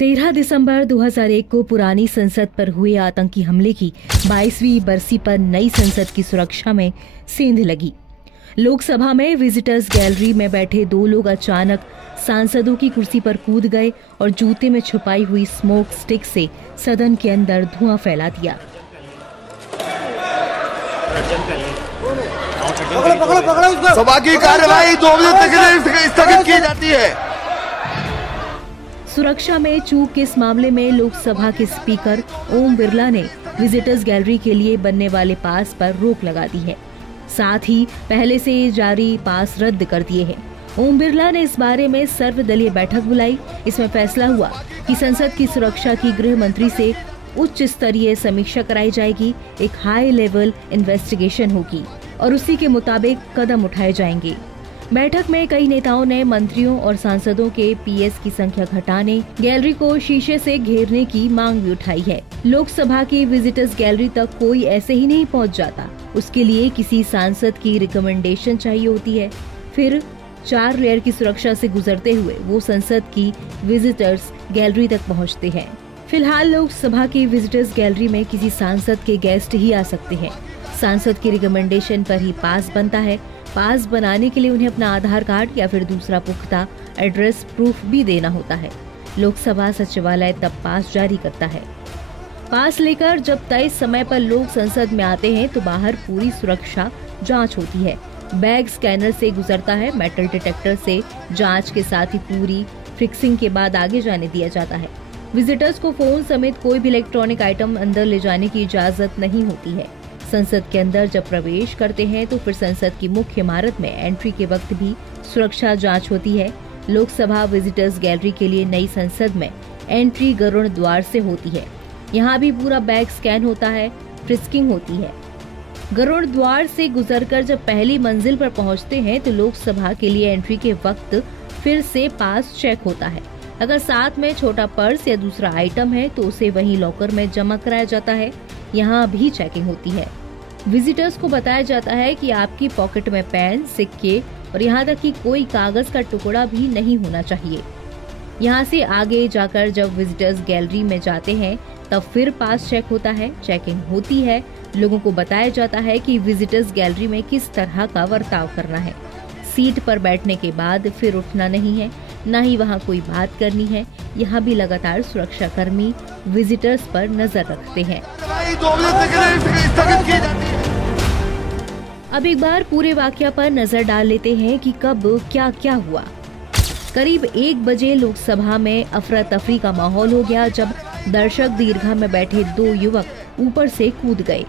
13 दिसंबर 2001 को पुरानी संसद पर हुए आतंकी हमले की 22वीं बरसी पर नई संसद की सुरक्षा में सेंध लगी। लोकसभा में विजिटर्स गैलरी में बैठे 2 लोग अचानक सांसदों की कुर्सी पर कूद गए और जूते में छुपाई हुई स्मोक स्टिक से सदन के अंदर धुआं फैला दिया। सभा की कार्यवाही 2 बजे तक स्थगित की जाती है। सुरक्षा में चूक के इस मामले में लोकसभा के स्पीकर ओम बिरला ने विजिटर्स गैलरी के लिए बनने वाले पास पर रोक लगा दी है। साथ ही पहले से जारी पास रद्द कर दिए हैं। ओम बिरला ने इस बारे में सर्वदलीय बैठक बुलाई। इसमें फैसला हुआ कि संसद की सुरक्षा की गृह मंत्री से उच्च स्तरीय समीक्षा कराई जाएगी, एक हाई लेवल इन्वेस्टिगेशन होगी और उसी के मुताबिक कदम उठाए जाएंगे। बैठक में कई नेताओं ने मंत्रियों और सांसदों के पीएस की संख्या घटाने, गैलरी को शीशे से घेरने की मांग भी उठाई है। लोकसभा की विजिटर्स गैलरी तक कोई ऐसे ही नहीं पहुंच जाता, उसके लिए किसी सांसद की रिकमेंडेशन चाहिए होती है। फिर 4 लेयर की सुरक्षा से गुजरते हुए वो संसद की विजिटर्स गैलरी तक पहुँचते हैं। फिलहाल लोकसभा की विजिटर्स गैलरी में किसी सांसद के गेस्ट ही आ सकते हैं। सांसद की रिकमेंडेशन पर ही पास बनता है। पास बनाने के लिए उन्हें अपना आधार कार्ड या फिर दूसरा पुख्ता एड्रेस प्रूफ भी देना होता है। लोकसभा सचिवालय तब पास जारी करता है। पास लेकर जब तय समय पर लोग संसद में आते हैं तो बाहर पूरी सुरक्षा जांच होती है। बैग स्कैनर से गुजरता है। मेटल डिटेक्टर से जांच के साथ ही पूरी फिक्सिंग के बाद आगे जाने दिया जाता है। विजिटर्स को फोन समेत कोई भी इलेक्ट्रॉनिक आइटम अंदर ले जाने की इजाजत नहीं होती है। संसद के अंदर जब प्रवेश करते हैं तो फिर संसद की मुख्य इमारत में एंट्री के वक्त भी सुरक्षा जांच होती है। लोकसभा विजिटर्स गैलरी के लिए नई संसद में एंट्री गरुड़ द्वार से होती है। यहाँ भी पूरा बैग स्कैन होता है, फ्रिस्किंग होती है। गरुड़ द्वार से गुजरकर जब पहली मंजिल पर पहुँचते हैं तो लोकसभा के लिए एंट्री के वक्त फिर से पास चेक होता है। अगर साथ में छोटा पर्स या दूसरा आइटम है तो उसे वहीं लॉकर में जमा कराया जाता है। यहाँ भी चेकिंग होती है। विजिटर्स को बताया जाता है कि आपकी पॉकेट में पेन, सिक्के और यहाँ तक कि कोई कागज का टुकड़ा भी नहीं होना चाहिए। यहाँ से आगे जाकर जब विजिटर्स गैलरी में जाते हैं तब फिर पास चेक होता है, चेकिंग होती है। लोगों को बताया जाता है कि विजिटर्स गैलरी में किस तरह का बर्ताव करना है। सीट पर बैठने के बाद फिर उठना नहीं है, न ही वहाँ कोई बात करनी है। यहाँ भी लगातार सुरक्षा कर्मी विजिटर्स पर नजर रखते हैं। अब एक बार पूरे वाकया पर नजर डाल लेते हैं कि कब क्या क्या हुआ। करीब 1 बजे लोकसभा में अफरा तफरी का माहौल हो गया जब दर्शक दीर्घा में बैठे 2 युवक ऊपर से कूद गए।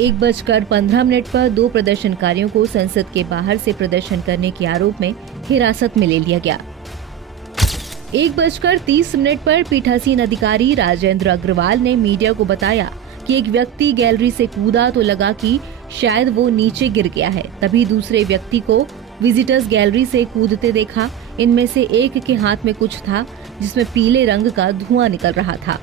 1:15 पर 2 प्रदर्शनकारियों को संसद के बाहर से प्रदर्शन करने के आरोप में हिरासत में ले लिया गया। 1:30 पर पीठासीन अधिकारी राजेंद्र अग्रवाल ने मीडिया को बताया कि एक व्यक्ति गैलरी से कूदा तो लगा कि शायद वो नीचे गिर गया है। तभी दूसरे व्यक्ति को विजिटर्स गैलरी से कूदते देखा। इनमें से एक के हाथ में कुछ था जिसमें पीले रंग का धुआं निकल रहा था।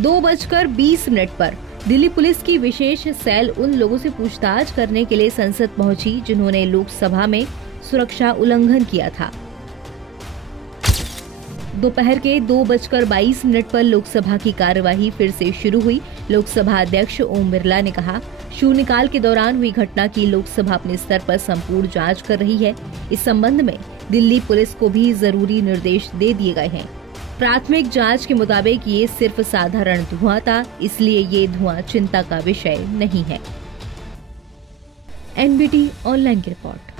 2:20 पर दिल्ली पुलिस की विशेष सेल उन लोगों से पूछताछ करने के लिए संसद पहुंची जिन्होंने लोकसभा में सुरक्षा उल्लंघन किया था। दोपहर के 2:22 पर लोकसभा की कार्यवाही फिर से शुरू हुई। लोकसभा अध्यक्ष ओम बिरला ने कहा, शून्यकाल के दौरान हुई घटना की लोकसभा अपने स्तर पर संपूर्ण जांच कर रही है। इस संबंध में दिल्ली पुलिस को भी जरूरी निर्देश दे दिए गए हैं। प्राथमिक जांच के मुताबिक ये सिर्फ साधारण धुआं था, इसलिए ये धुआं चिंता का विषय नहीं है। NBT ऑनलाइन की रिपोर्ट।